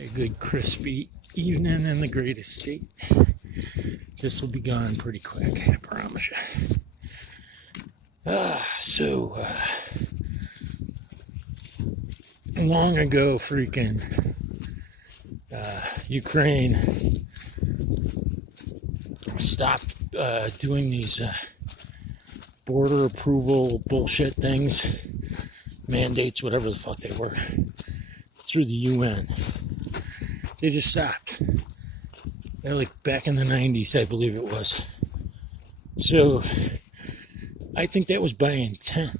A good crispy evening in the great estate. This will be gone pretty quick, I promise you. Long ago, freaking Ukraine stopped doing these border approval bullshit things, mandates, whatever the fuck they were, through the UN. They just stopped. They're like back in the 90s, I believe it was. So I think that was by intent.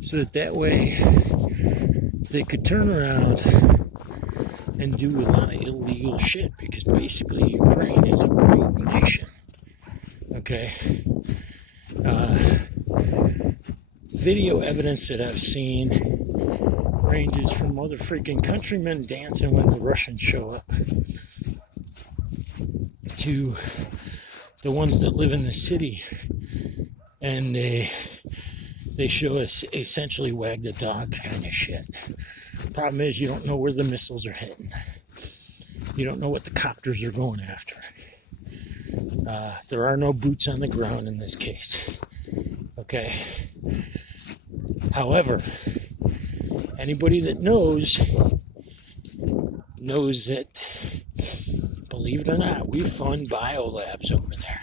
So that way they could turn around and do a lot of illegal shit, because basically Ukraine is a rogue nation. Okay? Video evidence that I've seen ranges from other freaking countrymen dancing when the Russians show up to the ones that live in the city, and they show us essentially wag the dog kind of shit. Problem is, you don't know where the missiles are hitting. You don't know what the copters are going after. There are no boots on the ground in this case. Okay? However, anybody that knows that, believe it or not, we fund biolabs over there.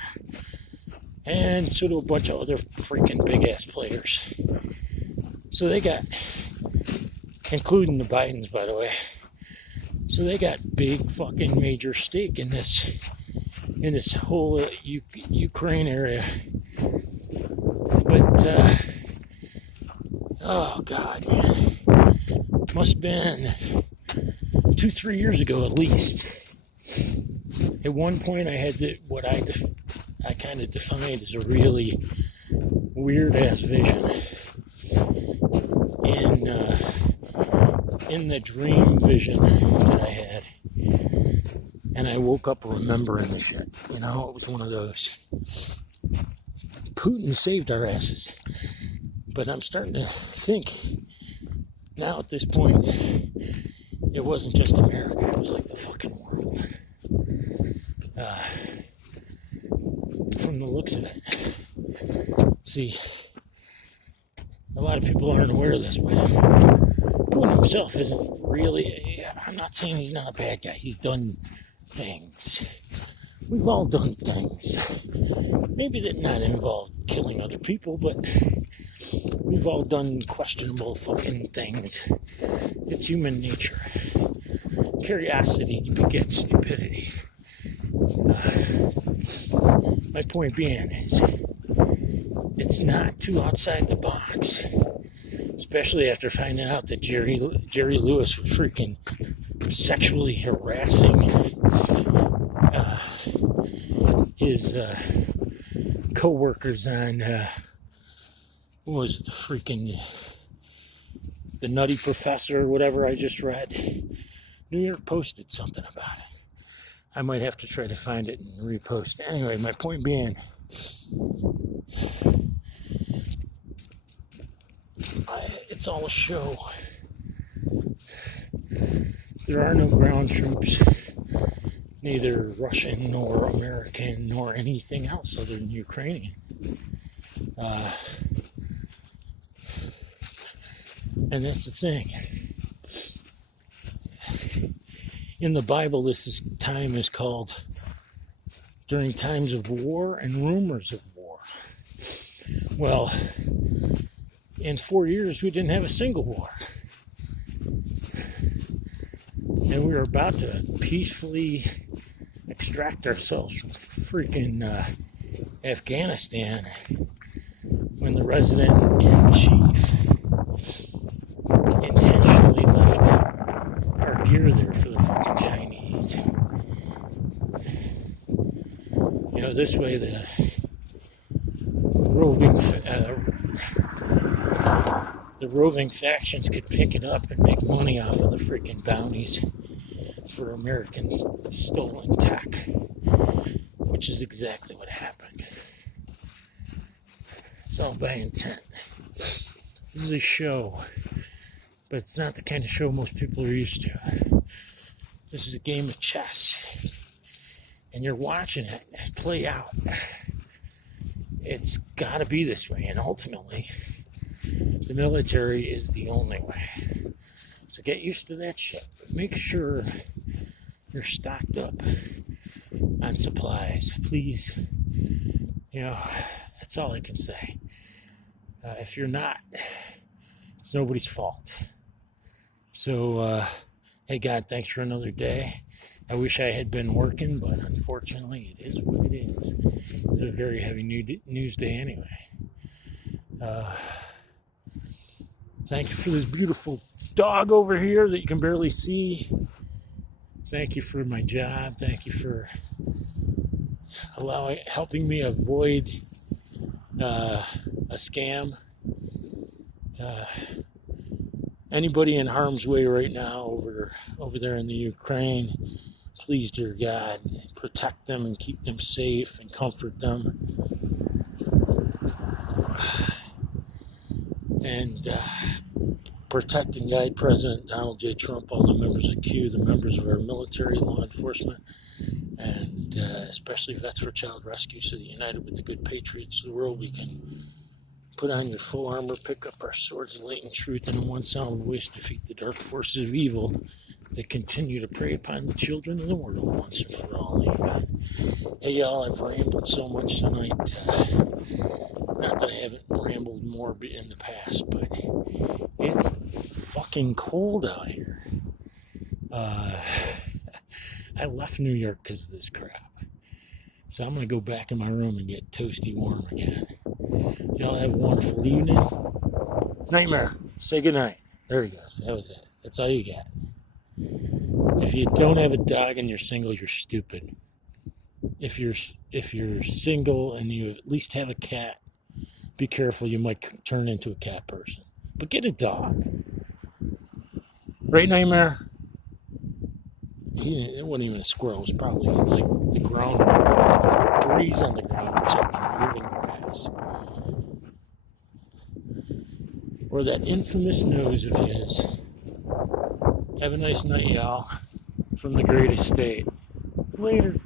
And so do a bunch of other freaking big-ass players. So they got, including the Bidens, by the way, so they got big fucking major stake in this whole Ukraine area. But, oh God, man. Must have been 2-3 years ago at least. At one point I had what I kind of defined as a really weird-ass vision. In the dream vision that I had. And I woke up remembering the shit. You know, it was one of those. Putin saved our asses. But I'm starting to think now at this point, it wasn't just America, it was like the fucking world. From the looks of it. See, a lot of people aren't aware of this, but Putin himself isn't really, I'm not saying he's not a bad guy. He's done things. We've all done things. Maybe that not involve killing other people, but we've all done questionable fucking things. It's human nature. Curiosity begets stupidity. My point being is, it's not too outside the box. Especially after finding out that Jerry Lewis was freaking sexually harassing his co-workers on, what was it, the Nutty Professor or whatever I just read. New York posted something about it. I might have to try to find it and repost it. Anyway, my point being, it's all a show. There are no ground troops, neither Russian nor American nor anything else other than Ukrainian. And that's the thing. In the Bible, time is called during times of war and rumors of war. Well, in 4 years, we didn't have a single war. And we were about to peacefully extract ourselves from freaking Afghanistan when the resident-in-chief intentionally left our gear there for the fucking Chinese. You know, this way the roving factions could pick it up and make money off of the freaking bounties for American stolen tech, which is exactly what happened. It's all by intent. This is a show, but it's not the kind of show most people are used to. This is a game of chess, and you're watching it play out. It's got to be this way, and ultimately, the military is the only way. So get used to that shit. But make sure you're stocked up on supplies, please. You know, that's all I can say. If you're not, it's nobody's fault. So, hey, God, thanks for another day. I wish I had been working, but unfortunately, it is what it is. It's a very heavy news day anyway. Thank you for this beautiful dog over here that you can barely see. Thank you for my job. Thank you for helping me avoid a scam. Anybody in harm's way right now over there in the Ukraine, please, dear God, protect them and keep them safe and comfort them. And protect and guide President Donald J. Trump, all the members of Q, the members of our military, law enforcement, and especially Vets for Child Rescue, so that united with the good patriots of the world, we can put on your full armor, pick up our swords of light and truth, and in one sound voice defeat the dark forces of evil that continue to prey upon the children of the world once and for all. Amen. Hey, y'all, I've rambled so much tonight. Not that I haven't rambled more in the past, but it's fucking cold out here. I left New York because of this crap. So I'm going to go back in my room and get toasty warm again. Y'all have a wonderful evening. Nightmare, say goodnight. There he goes. That was it. That's all you got. If you don't have a dog and you're single, you're stupid. If you're single and you at least have a cat, be careful. You might turn into a cat person. But get a dog. Right, Nightmare? It wasn't even a squirrel. It was probably like the ground, breeze on the ground or something, moving grass. Or that infamous nose of his. Have a nice night, y'all. From the great estate. Later.